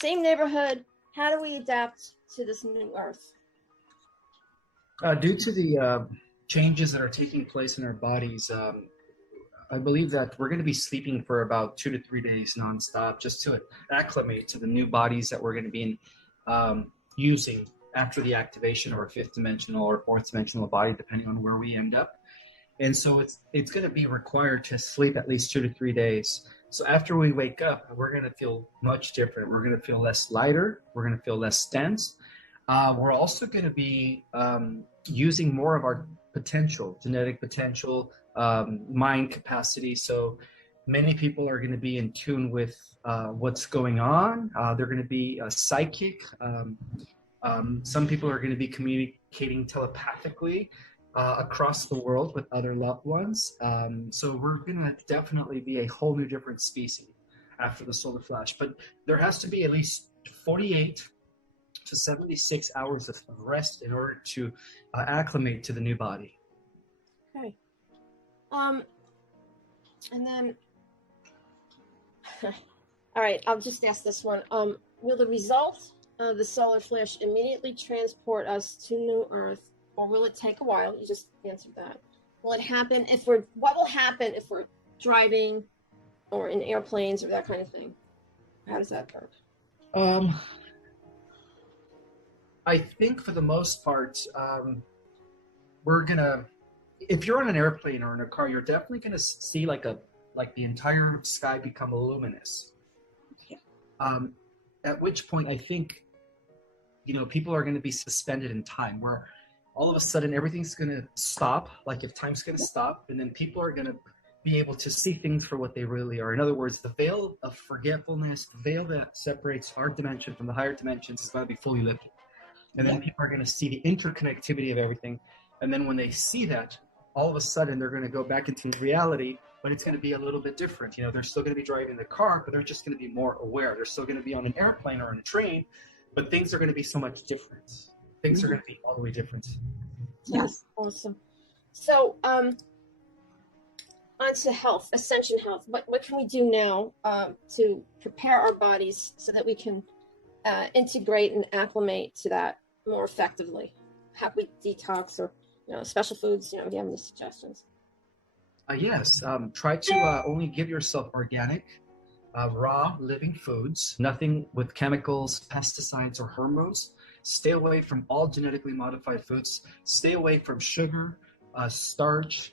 same neighborhood. How do we adapt to this new Earth? Due to the changes that are taking place in our bodies, I believe that we're going to be sleeping for about 2 to 3 days nonstop just to acclimate to the new bodies that we're going to be using after the activation of our fifth dimensional or fourth dimensional body, depending on where we end up. And so it's going to be required to sleep at least 2 to 3 days. So after we wake up, we're going to feel much different. We're going to feel less lighter. We're going to feel less tense. We're also going to be using more of our potential, genetic potential, mind capacity. So many people are going to be in tune with what's going on. They're going to be psychic. Some people are going to be communicating telepathically across the world with other loved ones. So we're going to definitely be a whole new different species after the solar flash. But there has to be at least 48 to 76 hours of rest in order to acclimate to the new body. Okay. And then, all right, I'll just ask this one. Will the result of the solar flash immediately transport us to New Earth, or will it take a while? You just answered that. Will it happen what will happen if we're driving or in airplanes or that kind of thing? How does that work? I think for the most part, we're gonna. If you're on an airplane or in a car, you're definitely gonna see like the entire sky become luminous. Okay. At which point, I think, people are gonna be suspended in time, where all of a sudden everything's gonna stop. Like if time's gonna stop, and then people are gonna be able to see things for what they really are. In other words, the veil of forgetfulness, the veil that separates our dimension from the higher dimensions, is going to be fully lifted. And then people are going to see the interconnectivity of everything. And then when they see that, all of a sudden they're going to go back into reality, but it's going to be a little bit different. They're still going to be driving the car, but they're just going to be more aware. They're still going to be on an airplane or on a train, but things are going to be so much different. Things are going to be all the way different. Yes. Awesome. So, onto health, Ascension Health. What can we do now to prepare our bodies so that we can integrate and acclimate to that more effectively? How we detox or special foods? Do you have any suggestions? Yes. Try to only give yourself organic, raw, living foods. Nothing with chemicals, pesticides, or hormones. Stay away from all genetically modified foods. Stay away from sugar, starch,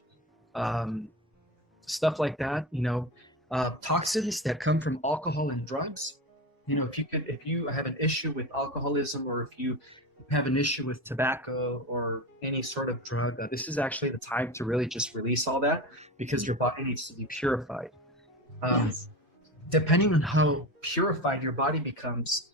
stuff like that. Toxins that come from alcohol and drugs. If you have an issue with alcoholism, or if you have an issue with tobacco or any sort of drug, this is actually the time to really just release all that, because your body needs to be purified. Yes. Depending on how purified your body becomes,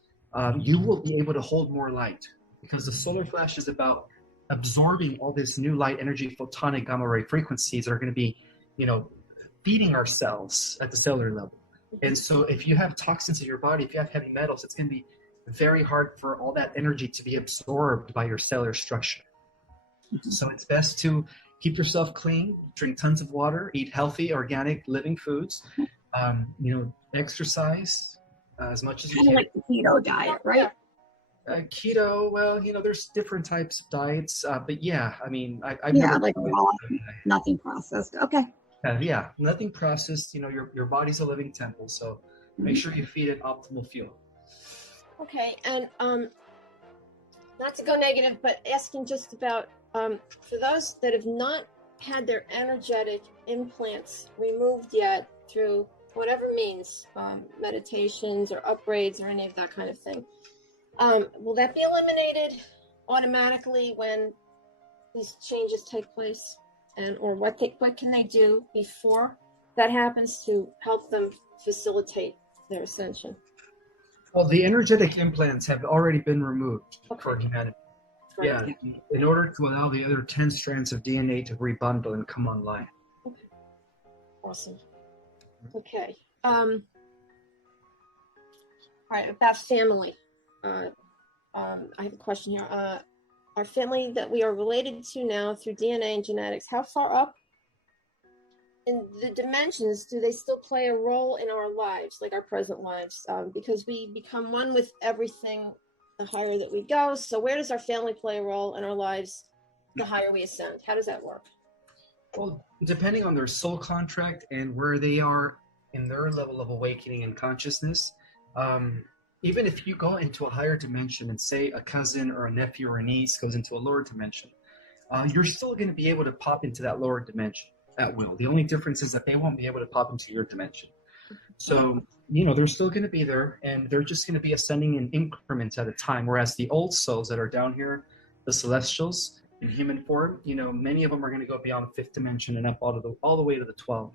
you will be able to hold more light, because the solar flash is about absorbing all this new light energy, photonic gamma ray frequencies that are going to be, feeding our cells at the cellular level. And so if you have toxins in your body, if you have heavy metals, it's going to be very hard for all that energy to be absorbed by your cellular structure. So it's best to keep yourself clean, drink tons of water, eat healthy, organic, living foods, exercise as much as you can. Kind of like the keto diet, right? Keto, well, there's different types of diets, but yeah, I've Yeah, never like raw, nothing processed. Okay. Yeah, nothing processed. Your body's a living temple, so make sure you feed it optimal fuel. Okay, and not to go negative, but asking just about for those that have not had their energetic implants removed yet through whatever means, meditations or upgrades or any of that kind of thing, will that be eliminated automatically when these changes take place? Or what can they do before that happens to help them facilitate their ascension? Well, the energetic implants have already been removed for humanity. Right. Yeah, in order to allow the other 10 strands of DNA to rebundle and come online. Okay. Awesome. Okay. All right, about family. I have a question here. Our family that we are related to now through DNA and genetics, how far up in the dimensions, do they still play a role in our lives, like our present lives? Because we become one with everything the higher that we go. So where does our family play a role in our lives the higher we ascend? How does that work? Well, depending on their soul contract and where they are in their level of awakening and consciousness, even if you go into a higher dimension and say a cousin or a nephew or a niece goes into a lower dimension, you're still going to be able to pop into that lower dimension at will. The only difference is that they won't be able to pop into your dimension. So, they're still going to be there, and they're just going to be ascending in increments at a time. Whereas the old souls that are down here, the celestials in human form, many of them are going to go beyond the fifth dimension and up all the way to the 12.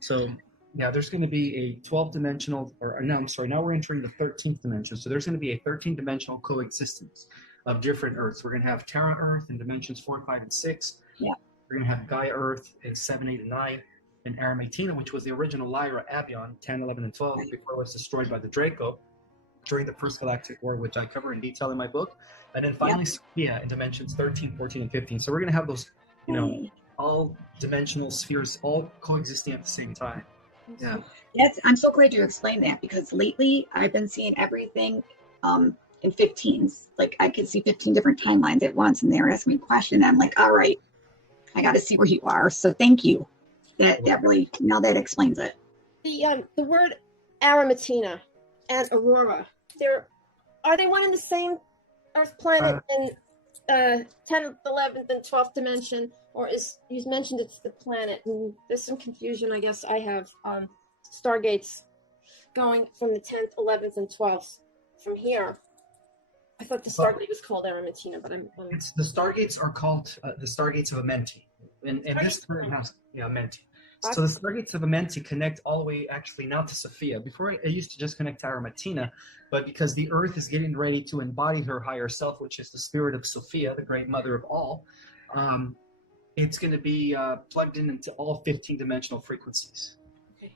So, yeah, there's going to be a 12 dimensional, now we're entering the 13th dimension. So there's going to be a 13 dimensional coexistence of different Earths. We're going to have Terra Earth in dimensions 4, 5, and 6. Yeah. We're going to have Gaia Earth in 7, 8, and 9. And Arimatina, which was the original Lyra Abion, 10, 11, and 12, before it was destroyed by the Draco during the First Galactic War, which I cover in detail in my book. And then finally, Sophia in dimensions 13, 14, and 15. So we're going to have those, all dimensional spheres all coexisting at the same time. Yeah. I'm so glad you explained that, because lately I've been seeing everything in 15s. Like I could see 15 different timelines at once, and they were asking me a question. And I'm like, all right, I got to see where you are. So thank you. That really, now that explains it. The word Arimatina and Aurora, are they one and the same Earth planet in 10th, 11th, and 12th dimension, or you mentioned it's the planet? And there's some confusion, I guess. I have stargates going from the 10th, 11th, and 12th from here. I thought the stargate was called Arimatina, but it's the stargates are called the stargates of Amenti, and this current house, Amenti. So the stargates of Amenti connect all the way actually now to Sophia. Before it used to just connect to Arimatina, but because the Earth is getting ready to embody her higher self, which is the spirit of Sophia, the great mother of all, it's going to be plugged into all 15 dimensional frequencies. Okay.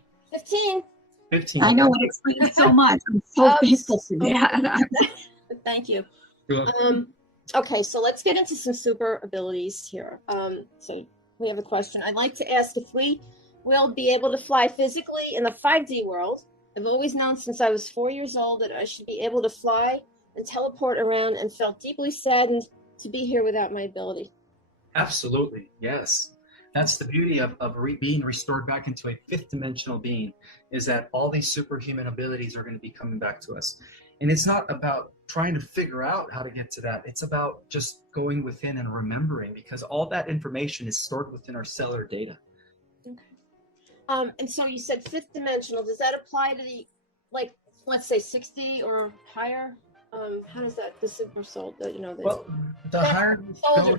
15. I know, it explains so much. I'm so thankful for that. Thank you. Okay, so let's get into some super abilities here. So we have a question. I'd like to ask if we will be able to fly physically in the 5D world. I've always known since I was 4 years old that I should be able to fly and teleport around, and felt deeply saddened to be here without my ability. Absolutely, yes. That's the beauty of being restored back into a fifth dimensional being, is that all these superhuman abilities are going to be coming back to us. And it's not about trying to figure out how to get to that. It's about just going within and remembering, because all that information is stored within our cellular data. Okay. And so you said fifth dimensional. Does that apply to the, let's say 60 or higher? How does that, the super soul, the higher you go,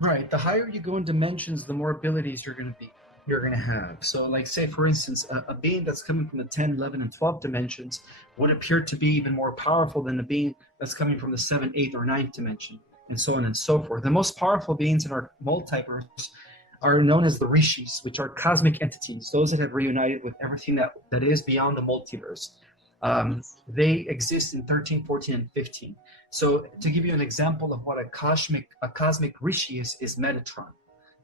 right. The higher you go in dimensions, the more abilities you're going to have. So say for instance, a being that's coming from the 10, 11, and 12 dimensions would appear to be even more powerful than the being that's coming from the 7th, 8th, or 9th dimension, and so on and so forth. The most powerful beings in our multiverse are known as the rishis, which are cosmic entities, those that have reunited with everything that is beyond the multiverse. They exist in 13, 14, and 15. So to give you an example of what a cosmic rishi is Metatron.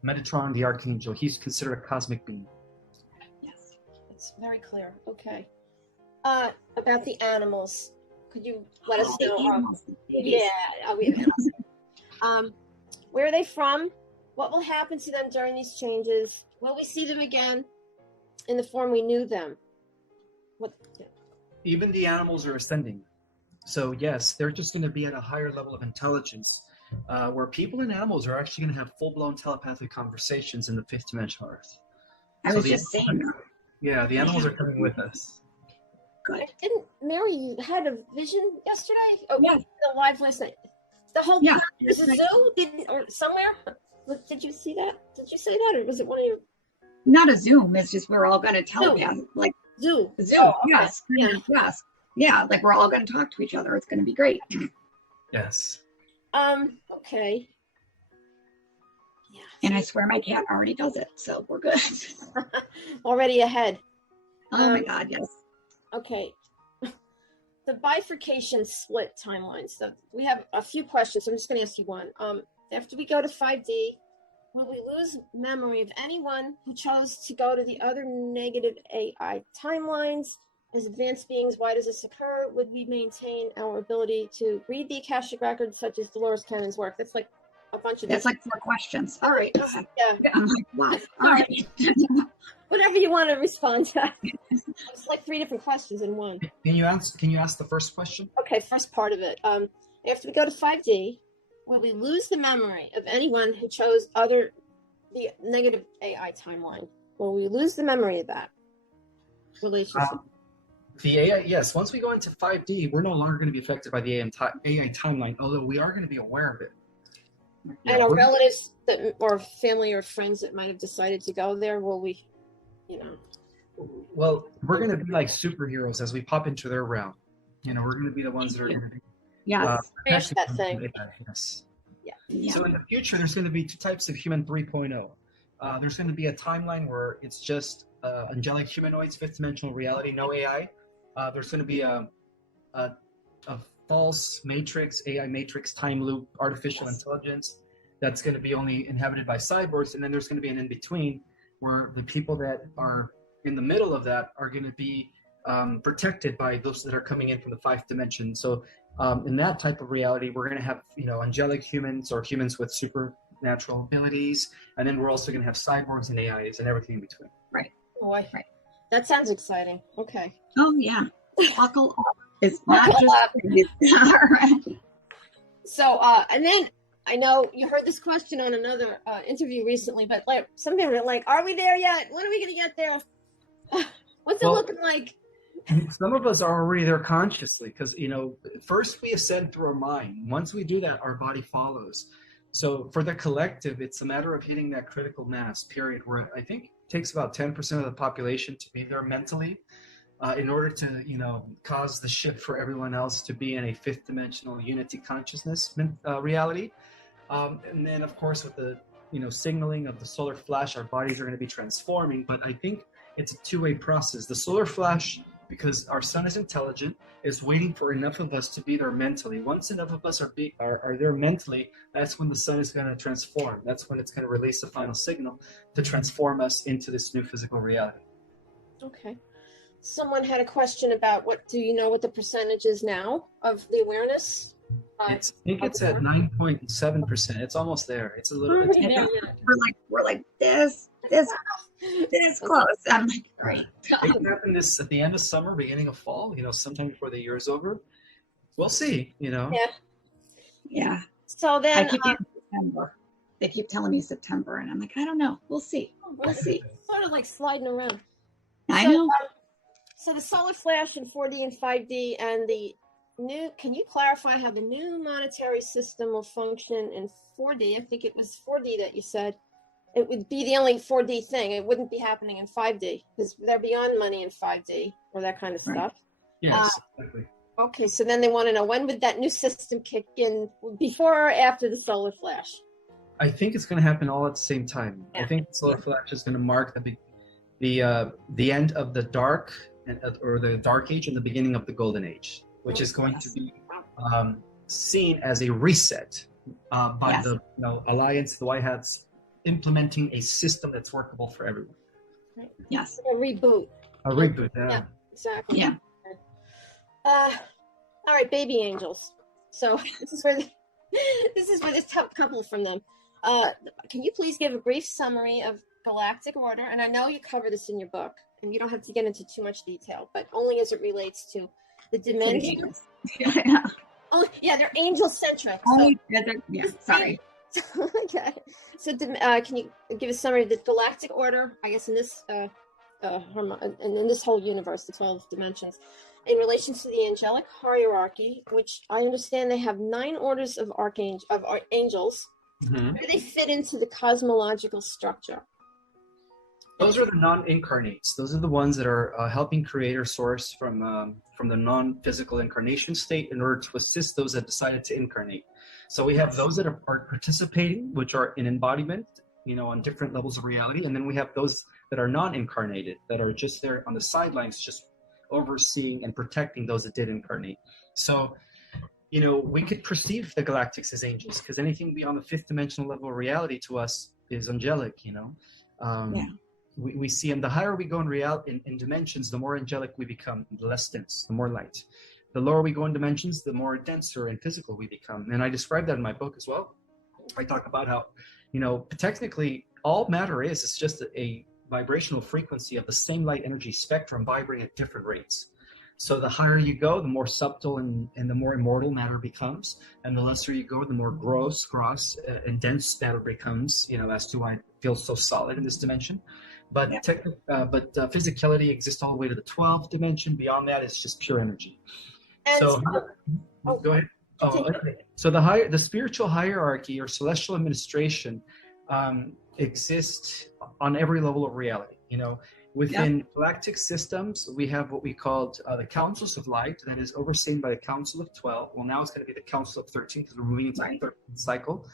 Metatron, the archangel, he's considered a cosmic being. Yes, it's very clear. Okay. About the animals, could you let us know? Where are they from? What will happen to them during these changes? Will we see them again in the form we knew them? Even the animals are ascending. So yes, they're just going to be at a higher level of intelligence, where people and animals are actually going to have full-blown telepathic conversations in the fifth dimensional Earth. I was just saying that. Yeah, the animals are coming with us. Good. Didn't Mary had a vision yesterday? Oh, yeah. The live last night. The whole yeah. There's a zoo or somewhere. Did you see that? Did you say that, or was it one of your? Not a Zoom. It's just we're all going to telepath, like Zoo. Zoom. Oh, yes. Yeah. Yes. Yeah. Like we're all going to talk to each other. It's going to be great. Yes. Okay. Yeah. And I swear my cat already does it, so we're good. Already ahead. Oh my God, yes. Okay. The bifurcation split timelines. So we have a few questions. I'm just going to ask you one. After we go to 5D, will we lose memory of anyone who chose to go to the other negative AI timelines? As advanced beings, why does this occur? Would we maintain our ability to read the Akashic records, such as Dolores Cannon's work? That's like a bunch of. That's like 4 questions. All right. Yeah. I'm like, wow. All right. Whatever you want to respond to. It's like 3 different questions in one. Can you ask the first question? Okay, first part of it. After we go to 5D, will we lose the memory of anyone who chose the negative AI timeline? Will we lose the memory of that relationship? The AI, yes. Once we go into 5D, we're no longer going to be affected by the AI timeline, although we are going to be aware of it. And our relatives or family or friends that might have decided to go there, will we, Well, we're going to be like superheroes as we pop into their realm. We're going to be the ones that are going to be. Yes. Crash that thing. Yes. Yeah. So in the future, there's going to be 2 types of human 3.0. There's going to be a timeline where it's just angelic humanoids, 5th dimensional reality, no AI. There's going to be a false matrix, AI matrix, time loop, artificial intelligence that's going to be only inhabited by cyborgs. And then there's going to be an in-between where the people that are in the middle of that are going to be protected by those that are coming in from the 5th dimension. So in that type of reality, we're going to have, angelic humans or humans with supernatural abilities. And then we're also going to have cyborgs and AIs and everything in between. Right. Boy, right. That sounds exciting. Okay. Oh, yeah. Buckle up. It's not just. All right. So, and then I know you heard this question on another interview recently, but like some people are like, "Are we there yet? When are we going to get there? What's it looking like?" Some of us are already there consciously because, first we ascend through our mind. Once we do that, our body follows. So for the collective, it's a matter of hitting that critical mass period where I think it takes about 10% of the population to be there mentally in order to, cause the shift for everyone else to be in a 5th dimensional unity consciousness reality. And then, of course, with the, signaling of the solar flash, our bodies are going to be transforming. But I think it's a 2-way process. The solar flash, because our sun is intelligent, is waiting for enough of us to be there mentally. Once enough of us are there mentally, that's when the sun is going to transform. That's when it's going to release the final signal to transform us into this new physical reality. Okay. Someone had a question about what the percentage is now of the awareness? I think it's at 9.7%. It's almost there. It's a little bit. Yeah. We're like this close. I'm like, great. It can happen at the end of summer, beginning of fall. Sometime before the year is over. We'll see. Yeah. So then, I keep September. They keep telling me September, and I'm like, I don't know. We'll see. We'll see. Sort of like sliding around. I know. So the solar flash in 4D and 5D, and the new. Can you clarify how the new monetary system will function in 4D? I think it was 4D that you said. It would be the only 4D thing. It wouldn't be happening in 5D because they're beyond money in 5D or that kind of stuff. Yes, exactly. Okay, so then they want to know, when would that new system kick in, before or after the solar flash? I think it's going to happen all at the same time. Yeah. I think the solar flash is going to mark the end of the dark or the dark age and the beginning of the golden age, which is going to be seen as a reset by the alliance, the White Hats, implementing a system that's workable for everyone. Yes. A reboot. Yeah. Exactly. Yeah. All right, baby angels. So this is where this top couple from them. Can you please give a brief summary of galactic order? And I know you cover this in your book, and you don't have to get into too much detail, but only as it relates to the dimensions. Yeah. Oh, yeah, they're angel-centric. Sorry. Okay. So, can you give a summary of the galactic order? I guess in this in this whole universe, the 12 dimensions, in relation to the angelic hierarchy, which I understand they have 9 orders of angels. Mm-hmm. Where do they fit into the cosmological structure? Those are the non-incarnates. Those are the ones that are helping create or source from the non-physical incarnation state in order to assist those that decided to incarnate. So we have those that are participating, which are in embodiment, on different levels of reality. And then we have those that are non-incarnated, that are just there on the sidelines, just overseeing and protecting those that did incarnate. So, we could perceive the galactics as angels because anything beyond the 5th dimensional level of reality to us is angelic, we see, and the higher we go in in dimensions, the more angelic we become, the less dense, the more light. The lower we go in dimensions, the more denser and physical we become. And I describe that in my book as well. I talk about how, technically all matter is just a vibrational frequency of the same light energy spectrum vibrating at different rates. So the higher you go, the more subtle and the more immortal matter becomes, and the lesser you go, the more gross, and dense matter becomes. As to why it feels so solid in this dimension. But physicality exists all the way to the 12th dimension. Beyond that, it's just pure energy. And Go ahead. Okay. So the spiritual hierarchy or celestial administration exists on every level of reality. Within galactic systems, we have what we called the councils of light, that is overseen by the Council of 12. Well, now it's going to be the Council of 13 because we're moving into the 13th cycle.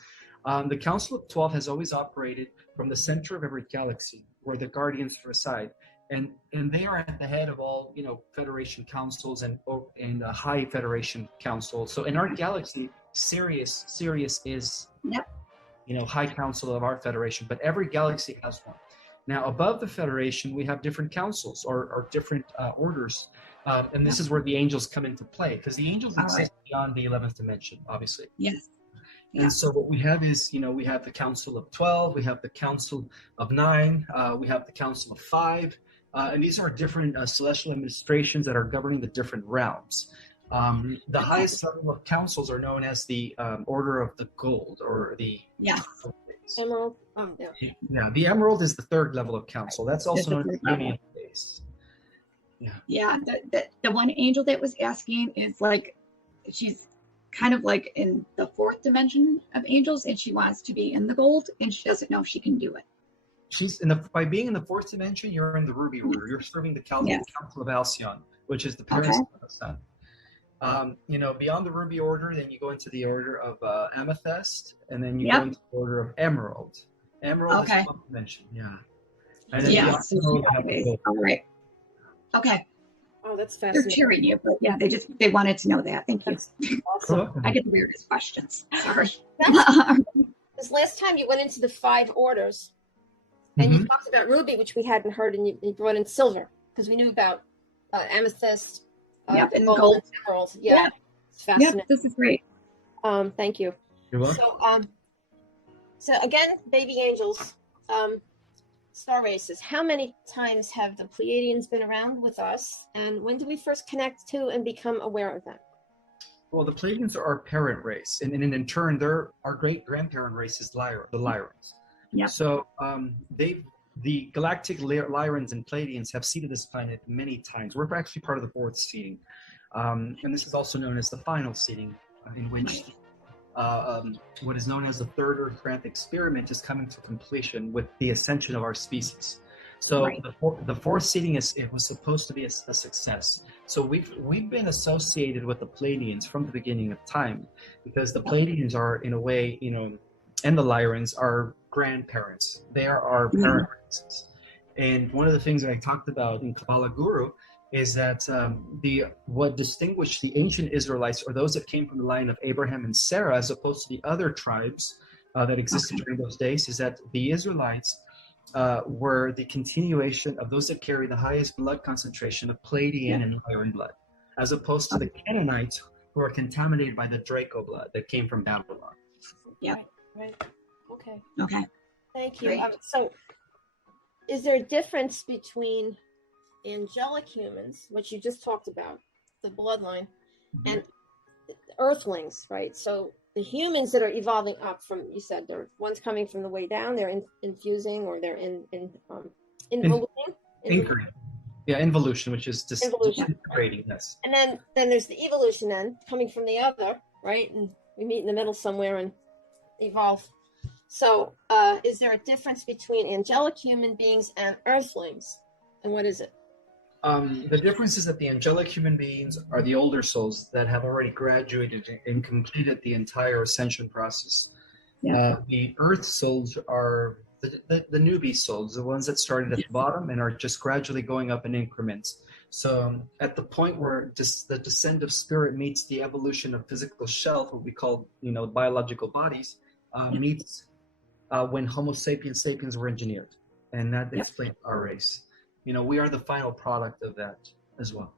The Council of 12 has always operated from the center of every galaxy, where the guardians reside, and they are at the head of all Federation councils and high Federation councils. So in our galaxy, Sirius is high council of our Federation, but every galaxy has one. Now, above the Federation, we have different councils or different orders. And this is where the angels come into play, because the angels exist beyond the 11th dimension, obviously. Yes. Yeah. And so what we have is, we have the Council of 12, we have the Council of 9, we have the Council of 5. And these are different celestial administrations that are governing the different realms. The highest level of councils are known as the Order of the Gold, or the Emerald. The Emerald is the third level of council. That's also known as the Union Base. The one angel that was asking is she's kind of like in the 4th dimension of angels, and she wants to be in the gold, and she doesn't know if she can do it. She's by being in the 4th dimension, you're in the Ruby Order. You're serving the Council of Alcyon, which is the parents of the sun. Beyond the Ruby Order, then you go into the Order of Amethyst, and then you go into the Order of Emerald. Emerald is the 12th dimension, And then all right. Okay. Oh, that's fascinating. They're cheering you, but they wanted to know that. Thank you. Awesome. I get the weirdest questions. Sorry. Because last time you went into the 5 orders, and you talked about Ruby, which we hadn't heard, and you brought in Silver, because we knew about Amethyst, and Gold, and Emerald. Yeah. It's fascinating. This is great. Thank you. You're welcome. So again, baby angels, star races. How many times have the Pleiadians been around with us, and when did we first connect to and become aware of them? Well, the Pleiadians are our parent race, and in turn, our great-grandparent race is the Lyrans. Yeah. So the galactic Lyrans and Pleiadians have seeded this planet many times. We're actually part of the 4th seeding, and this is also known as the final seeding, in which what is known as the 3rd Earth-Grant experiment is coming to completion with the ascension of our species. So the 4th seeding was supposed to be a success. So we've been associated with the Pleiadians from the beginning of time, because the Pleiadians are, in a way, and the Lyrans are grandparents. They are our parent races. And one of the things that I talked about in Kabbalah Guru is that what distinguished the ancient Israelites, or those that came from the line of Abraham and Sarah, as opposed to the other tribes that existed during those days, is that the Israelites were the continuation of those that carry the highest blood concentration of Pleiadian and Lyran blood, as opposed to the Canaanites, who are contaminated by the Draco blood that came from Babylon. Yeah. Right. Okay. Thank you. Great. So, is there a difference between angelic humans, which you just talked about, the bloodline, and earthlings, right? So the humans that are evolving up from, you said, they're one's coming from the way down, they're infusing, or they're involuting. Involution, which is disintegrating. Yes. And then there's the evolution, then coming from the other, right? And we meet in the middle somewhere and evolve. So, is there a difference between angelic human beings and earthlings, and what is it? The difference is that the angelic human beings are the older souls that have already graduated and completed the entire ascension process. The earth souls are the newbie souls, the ones that started at the bottom and are just gradually going up in increments. So at the point where the descent of spirit meets the evolution of physical shelf, what we call biological bodies, meets when Homo sapiens sapiens were engineered, and that explains our race. We are the final product of that as well.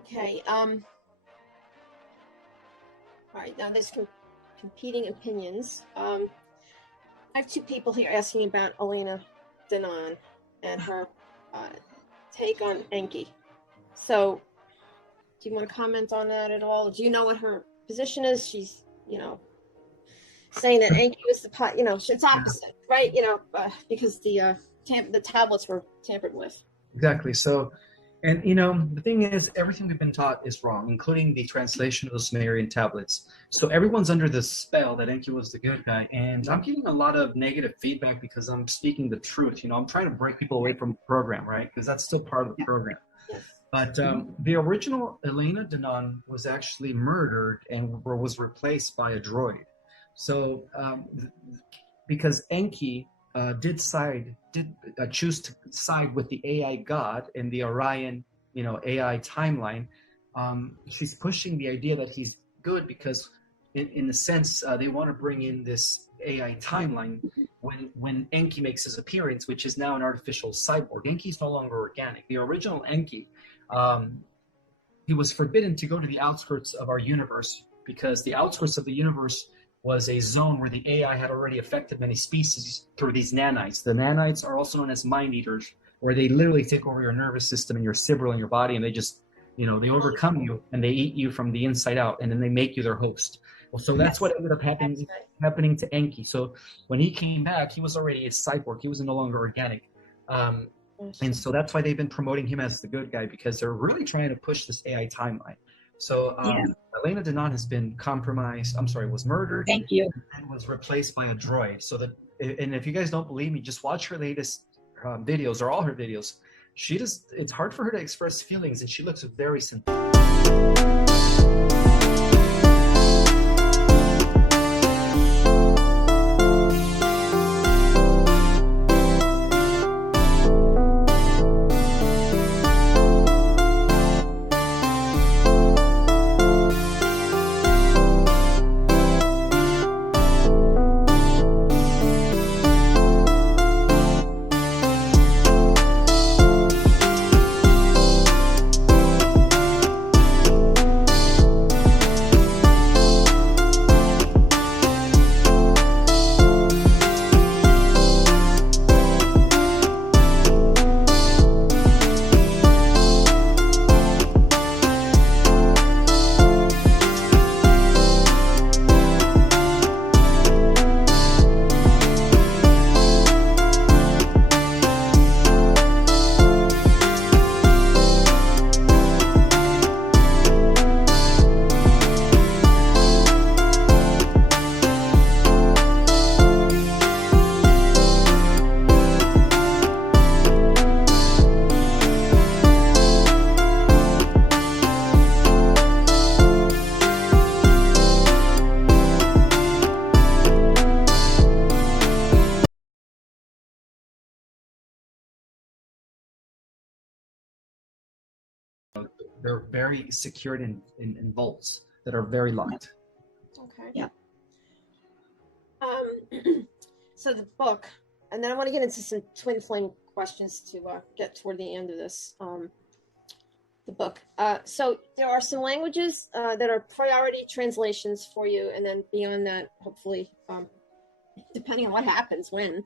Okay. All right. Now there's competing opinions. I have two people here asking about Elena Danaan and her take on Enki. So, do you want to comment on that at all? Do you know what her position is? She's, saying that Enki was the, it's opposite, right? Because the tablets were tampered with. Exactly. So, and the thing is, everything we've been taught is wrong, including the translation of the Sumerian tablets. So everyone's under this spell that Enki was the good guy, and I'm getting a lot of negative feedback because I'm speaking the truth. I'm trying to break people away from the program, right? Because that's still part of the program. But the original Elena Danaan was actually murdered and was replaced by a droid. So because Enki did choose to side with the AI god in the Orion, AI timeline, she's pushing the idea that he's good because, in a sense, they want to bring in this AI timeline when Enki makes his appearance, which is now an artificial cyborg. Enki's no longer organic. The original Enki, he was forbidden to go to the outskirts of our universe because the outskirts of the universe was a zone where the AI had already affected many species through these nanites. The nanites are also known as mind eaters, where they literally take over your nervous system and your cerebral in your body, and they just, they overcome you and they eat you from the inside out, and then they make you their host. Well, so that's what ended up happening to Enki. So when he came back, he was already a cyborg. He was no longer organic. And so that's why they've been promoting him as the good guy, because they're really trying to push this AI timeline. So Elena Danaan has been was murdered. Thank you. And was replaced by a droid. So and if you guys don't believe me, just watch her latest videos, or all her videos. It's hard for her to express feelings, and she looks very simple. They're very secured in vaults that are very locked. Okay. Yeah. So the book, and then I want to get into some twin flame questions to get toward the end of this. The book. So there are some languages that are priority translations for you, and then beyond that, hopefully, depending on what happens, when,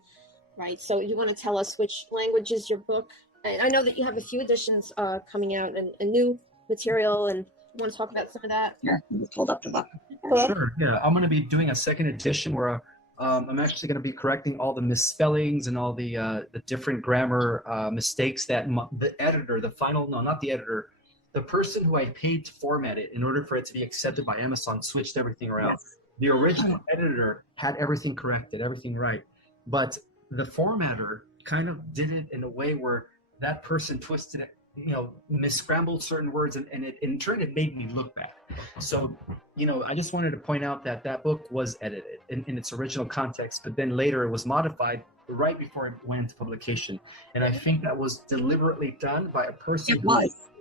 right? So you want to tell us which language is your book? I know that you have a few editions coming out and new material, and you want to talk about some of that? Here, just hold up the book. Sure, yeah. I'm going to be doing a second edition where I'm actually going to be correcting all the misspellings and all the different grammar mistakes that the person who I paid to format it in order for it to be accepted by Amazon switched everything around. Yes. The original editor had everything corrected, everything right, but the formatter kind of did it in a way where that person twisted it, misscrambled certain words, and in turn it made me look bad. So, I just wanted to point out that book was edited in its original context, but then later it was modified right before it went into publication. And I think that was deliberately done by a person.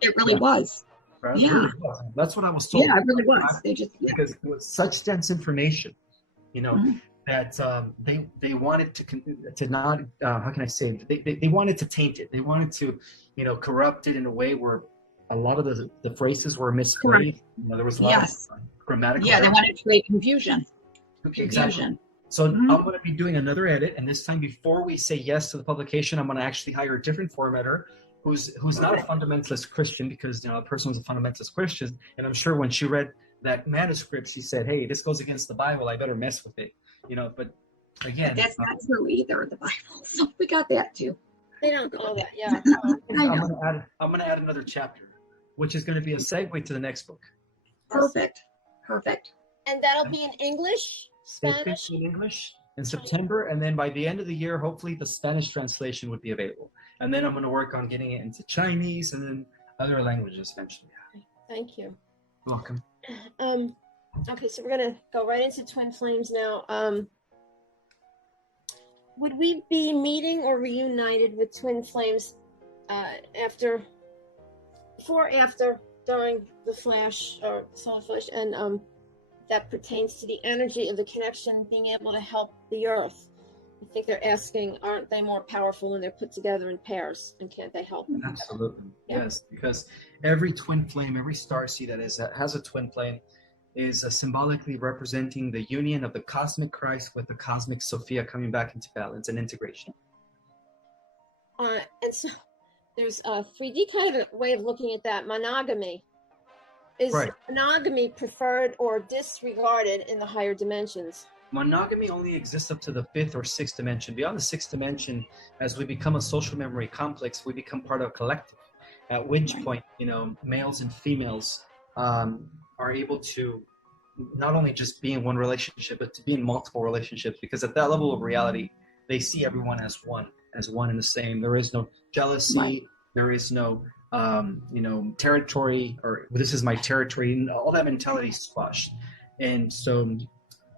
It really was. Right? Yeah. Really was. That's what I was told. Yeah, it really was. Because it was such dense information, Mm-hmm. that they wanted to not how can I say it? They wanted to taint it. They wanted to, corrupt it in a way where a lot of the phrases were misplaced. There was a lot of Yes. grammatical Yeah, they errors. wanted to create confusion. Exactly. So I'm going to be doing another edit, and this time before we say yes to the publication, I'm going to actually hire a different formatter who's not a fundamentalist Christian, because the person was a fundamentalist Christian, and I'm sure when she read that manuscript, she said, "Hey, this goes against the Bible. I better mess with it." But again, But that's not true either, the Bible. So we got that too. They don't call that, yeah. I'm going to add another chapter, which is going to be a segue to the next book. Perfect. And that'll be in English, Spanish? In English in September, and then by the end of the year, hopefully the Spanish translation would be available. And then I'm going to work on getting it into Chinese and then other languages eventually. Thank you. Welcome. Okay, so we're going to go right into Twin Flames now. Would we be meeting or reunited with Twin Flames before, after, during the flash or solar flash, and that pertains to the energy of the connection being able to help the Earth? I think they're asking, aren't they more powerful when they're put together in pairs, and can't they help? Absolutely, yeah. Yes, because every twin flame, every starseed that has a twin flame is symbolically representing the union of the cosmic Christ with the cosmic Sophia coming back into balance and integration. And so there's a 3D kind of way of looking at that. Monogamy. Is monogamy preferred or disregarded in the higher dimensions? Monogamy only exists up to the 5th or 6th dimension. Beyond the 6th dimension, as we become a social memory complex, we become part of a collective, at which point, males and females are able to not only just be in one relationship, but to be in multiple relationships, because at that level of reality, they see everyone as one and the same. There is no jealousy. There is no territory, or this is my territory, and all that mentality is squashed. And so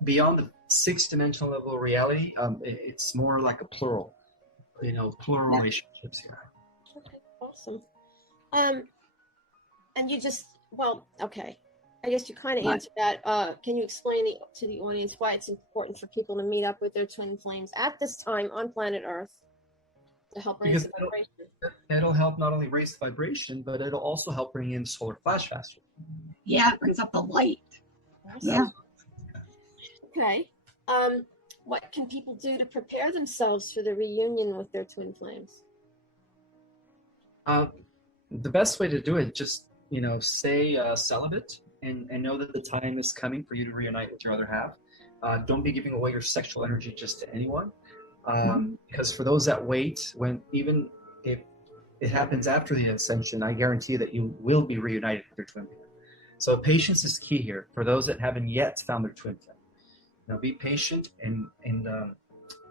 beyond the 6th dimensional level of reality, it's more like a plural relationships here. Okay, awesome. And you just, okay. I guess you kind of answered that. Can you explain to the audience why it's important for people to meet up with their twin flames at this time on planet Earth to help raise the vibration? It'll help not only raise the vibration, but it'll also help bring in solar flash faster. Yeah, it brings up the light. Awesome. Yeah. Okay. What can people do to prepare themselves for the reunion with their twin flames? The best way to do it, just stay celibate. And know that the time is coming for you to reunite with your other half. Don't be giving away your sexual energy just to anyone, because for those that wait, even if it happens after the ascension, I guarantee that you will be reunited with your twin flame. So patience is key here for those that haven't yet found their twin flame. Now be patient, and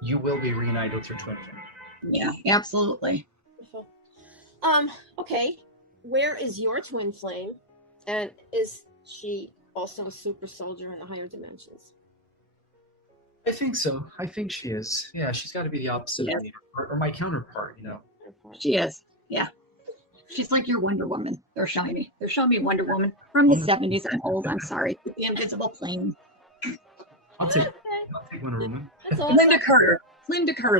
you will be reunited with your twin flame. Yeah, absolutely. Okay, where is your twin flame, and is she also a super soldier in the higher dimensions? I think so. I think she is. Yeah, she's got to be the opposite of me, or my counterpart, She is. Yeah. She's like your Wonder Woman. They're showing me Wonder Woman from the 70s. I'm old. I'm sorry. The invisible plane. I'll take Wonder Woman. That's awesome. Linda Carter,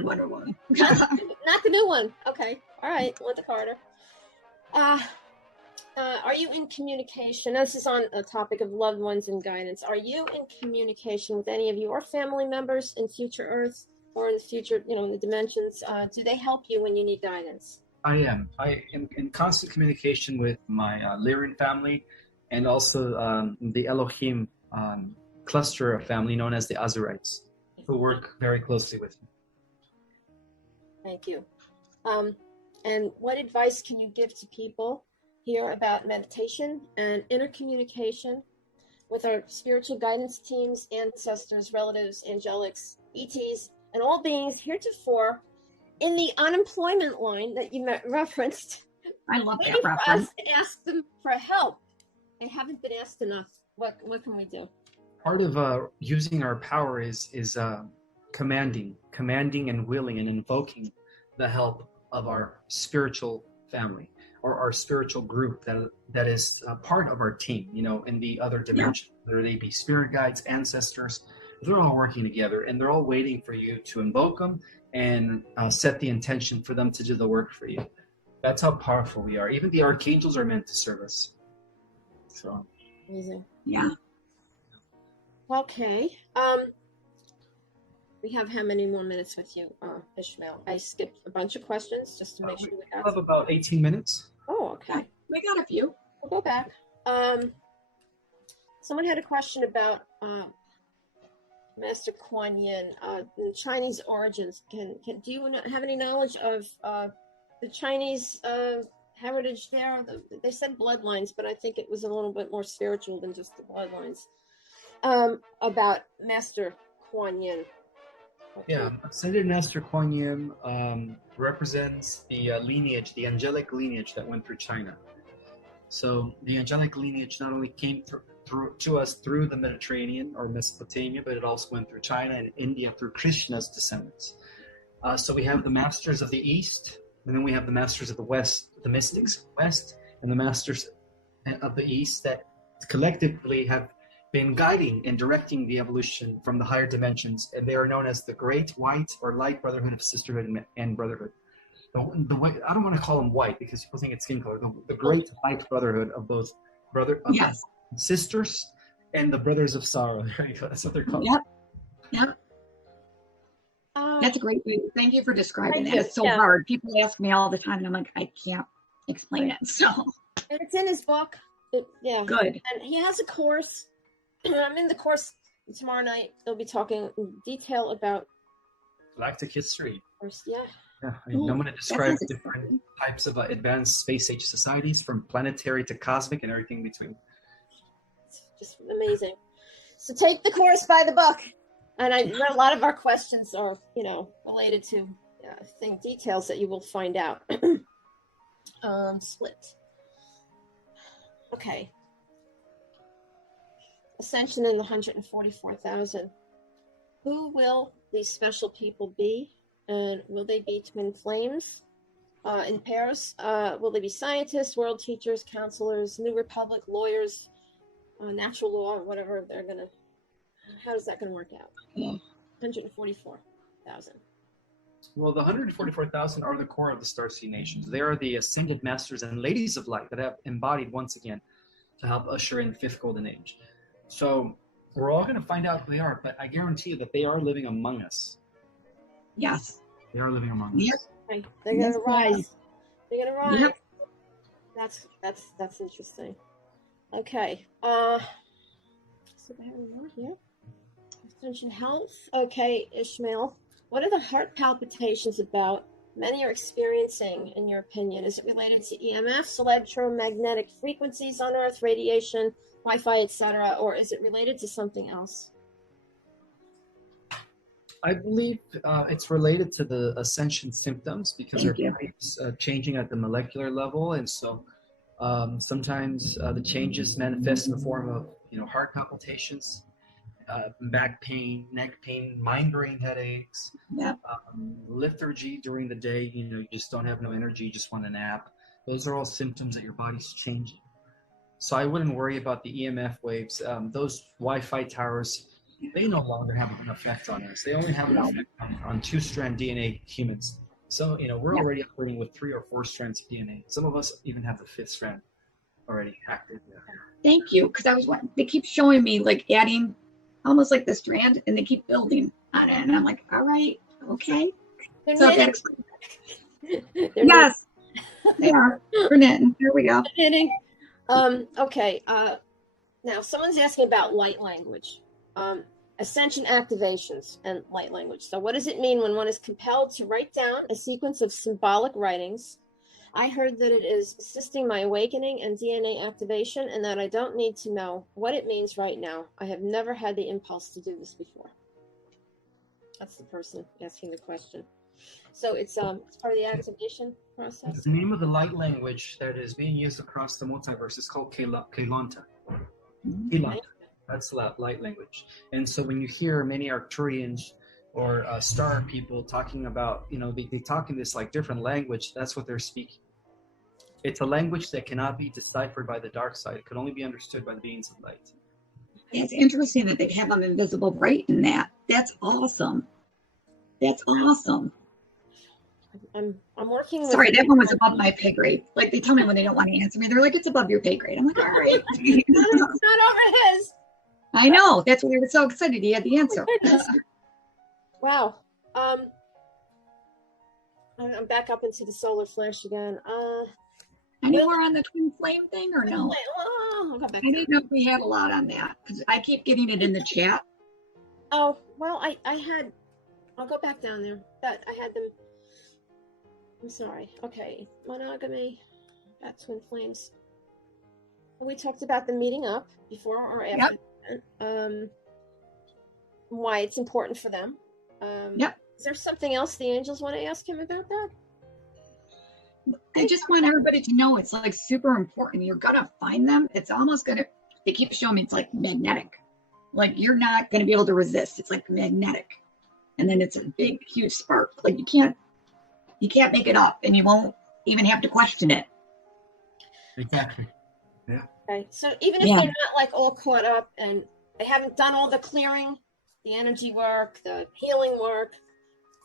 Wonder Woman. Not the new one. Okay. All right. Linda Carter. Are you in communication? This is on a topic of loved ones and guidance. Are you in communication with any of your family members in future Earths or in the future, in the dimensions? Do they help you when you need guidance? I am. I am in constant communication with my Lyran family, and also the Elohim cluster of family known as the Azurites, who work very closely with me. Thank you. And what advice can you give to people here about meditation and intercommunication with our spiritual guidance teams, ancestors, relatives, angelics, ETs, and all beings heretofore in the unemployment line that you referenced? I love that reference. Ask them for help. They haven't been asked enough. What can we do? Part of using our power is commanding and willing and invoking the help of our spiritual family, or our spiritual group that is part of our team, in the other dimension, whether they be spirit guides, ancestors, they're all working together, and they're all waiting for you to invoke them and set the intention for them to do the work for you. That's how powerful we are. Even the archangels are meant to serve us. So Amazing. Yeah. Okay. We have how many more minutes with you, Ishmael? I skipped a bunch of questions just to make sure we we got. have about 18 minutes. Oh, okay. We got a few. We'll go back. Someone had a question about Master Kuan Yin, the Chinese origins. Do you have any knowledge of the Chinese heritage there? They said bloodlines, but I think it was a little bit more spiritual than just the bloodlines. About Master Kuan Yin. Okay. Yeah, Ascended Master Kuan Yin represents the lineage, the angelic lineage that went through China. So the angelic lineage not only came through to us through the Mediterranean or Mesopotamia, but it also went through China and India through Krishna's descendants. So we have the masters of the East, and then we have the masters of the West, the mystics of the West, and the masters of the East that collectively have been guiding and directing the evolution from the higher dimensions, and they are known as the Great White or Light Brotherhood of Sisterhood and Brotherhood. The way, I don't want to call them white because people think it's skin color. The Great Light Brotherhood of both Yes. sisters and the Brothers of Sorrow. Right? That's what they're called. Yep. Yep. That's a great way. Thank you for describing Thank that. you. It's so Yeah. hard. People ask me all the time, and I'm like, I can't explain it. So And it's in his book. Yeah. good. And he has a course. I'm in the course tomorrow night. They'll be talking in detail about Galactic history. course. Yeah. Yeah, I'm going to describe sounds different exciting. types of advanced space age societies, from planetary to cosmic and everything in between. It's just amazing. So take the course by the book. And I know a lot of our questions are, related to details that you will find out. Split. Okay. Ascension in the 144,000. Who will these special people be? And will they be twin flames in pairs? Will they be scientists, world teachers, counselors, New Republic, lawyers, natural law, whatever they're going to... How is that going to work out? Yeah. 144,000. Well, the 144,000 are the core of the Starseed Nations. They are the ascended masters and ladies of light that have embodied once again to help usher in the fifth golden age. So we're all going to find out who they are, but I guarantee you that they are living among us. Yes. They are living among Yep. us. Right. They're going to That's right. rise. They're going to rise. Yep. That's interesting. Okay. So we have more here. Ascension health. Okay, Ishmael. What are the heart palpitations about many are experiencing, in your opinion? Is it related to EMFs, electromagnetic frequencies on Earth, radiation, Wi-Fi, etc., or is it related to something else? I believe it's related to the ascension symptoms because our Thank you. body's changing at the molecular level, and so sometimes the changes manifest in the form of heart palpitations, back pain, neck pain, mind-brain headaches, Yep. lethargy during the day. You just don't have no energy, you just want a nap. Those are all symptoms that your body's changing. So I wouldn't worry about the EMF waves. Those Wi-Fi towers, they no longer have an effect on us. They only have an effect on two-strand DNA humans. So, we're already operating with 3 or 4 strands of DNA. Some of us even have the 5th strand already active. Thank you. Because they keep showing me like adding almost like the strand, and they keep building on it, and I'm like, all right, okay. They're So knitting. that's They're yes, they are. We're knitting. Here we go. knitting. Okay. Now someone's asking about light language. Ascension activations and light language. So what does it mean when one is compelled to write down a sequence of symbolic writings? I heard that it is assisting my awakening and DNA activation, and that I don't need to know what it means right now. I have never had the impulse to do this before. That's the person asking the question. So it's part of the activation process. The name of the light language that is being used across the multiverse is called Kelonta. Kelonta. That's light language. And so when you hear many Arcturians or star people talking about, they talk in this like different language, that's what they're speaking. It's a language that cannot be deciphered by the dark side. It can only be understood by the beings of light. It's interesting that they have them invisible bright in that. That's awesome. That's awesome. I'm working with. Sorry, that one was above my pay grade. Like they tell me when they don't want to answer me, they're like, "It's above your pay grade." I'm like, "All right." It's not over his. I know. That's why we were so excited. He had the answer. Wow. I'm back up into the solar flash again. Any more on the twin flame thing or no? I'll go back I didn't know if we had a lot on that because I keep getting it in the chat. Oh, well, I had, I'll go back down there. That I had them. I'm sorry. Okay. Monogamy. Got twin flames. We talked about the meeting up before or after. Yep. Why it's important for them. Yep. Is there something else the angels want to ask him about that? I just want everybody to know it's like super important. You're gonna find them. It's almost gonna. They keep showing me it's like magnetic. Like you're not gonna be able to resist. It's like magnetic, and then it's a big, huge spark. Like you can't make it up, and you won't even have to question it. Exactly. Yeah. Okay. So even if they're not like all caught up and they haven't done all the clearing, the energy work, the healing work,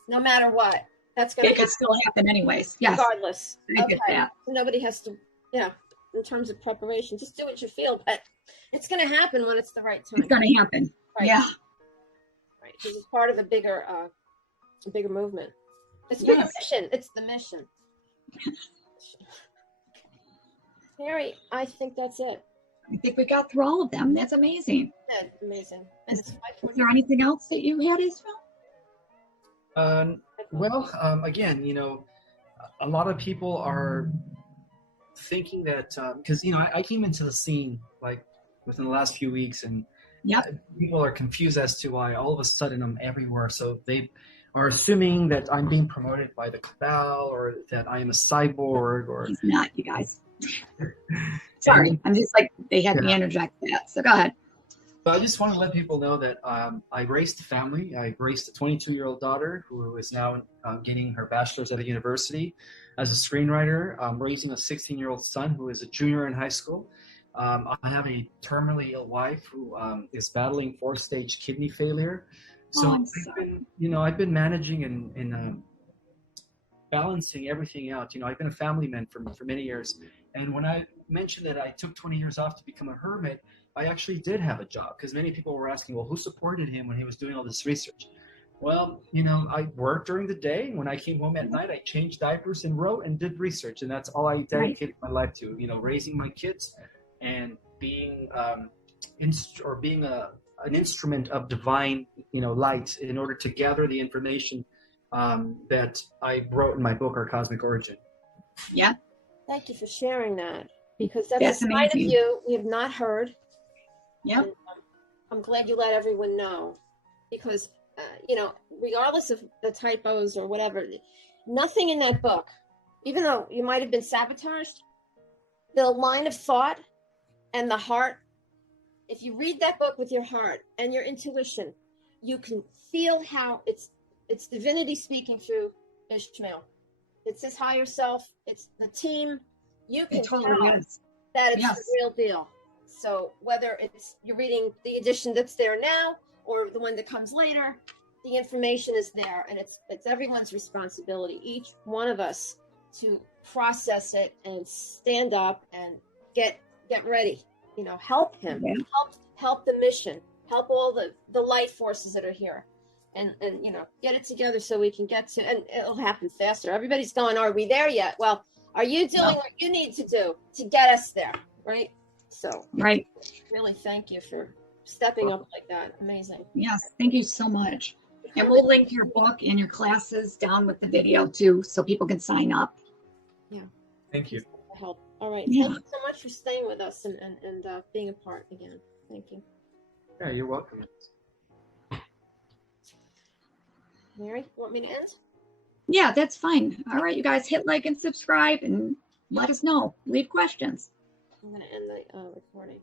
no matter what, that's going to could still happen anyways. Yes. Regardless. I get that. Nobody has to, in terms of preparation, just do what you feel. But it's going to happen when it's the right time. It's going to happen. Right. Yeah. Right. Because it's part of a bigger movement. It's the mission. It's the mission. Harry, I think that's it. I think we got through all of them. That's amazing. Yeah, amazing. And is there anything else that you had, Ismael? Again, a lot of people are thinking that because I came into the scene like within the last few weeks, and people are confused as to why all of a sudden I'm everywhere. So they are assuming that I'm being promoted by the cabal or that I am a cyborg. Or he's not, you guys. Sorry, I'm just like they had me interject that. So go ahead. But I just want to let people know that I raised a family. I raised a 22-year-old daughter who is now getting her bachelor's at a university as a screenwriter. I'm raising a 16-year-old son who is a junior in high school. I have a terminally ill wife who is battling 4th-stage kidney failure. So I've been managing and balancing everything out. I've been a family man for many years. And when I mentioned that I took 20 years off to become a hermit, I actually did have a job because many people were asking, well, who supported him when he was doing all this research? Well, I worked during the day. When I came home at night, I changed diapers and wrote and did research. And that's all I dedicated my life to, raising my kids and being an instrument of divine, light in order to gather the information that I wrote in my book, Our Cosmic Origin. Yeah. Thank you for sharing that, because that's a side of you we have not heard. Yeah. I'm glad you let everyone know, because, regardless of the typos or whatever, nothing in that book, even though you might have been sabotaged, the line of thought and the heart, if you read that book with your heart and your intuition, you can feel how it's divinity speaking through Ismael. It's his higher self. It's the team. You can tell that it's the real deal. So whether you're reading the edition that's there now or the one that comes later, the information is there, and it's everyone's responsibility, each one of us, to process it and stand up and get ready. Help him, help the mission, help all the light forces that are here. And get it together so we can get to, and it'll happen faster. Everybody's going, are we there yet? Well, are you doing what you need to do to get us there, right? So, really thank you for stepping up like that. Amazing. Yes, thank you so much. And we'll link your book and your classes down with the video too, so people can sign up. Yeah. Thank you. Help. All right. Yeah. Thank you so much for staying with us and being a part again. Thank you. Yeah, you're welcome. Mary, you want me to end? Yeah, that's fine. All right, you guys, hit like and subscribe and let us know. Leave questions. I'm going to end the recording.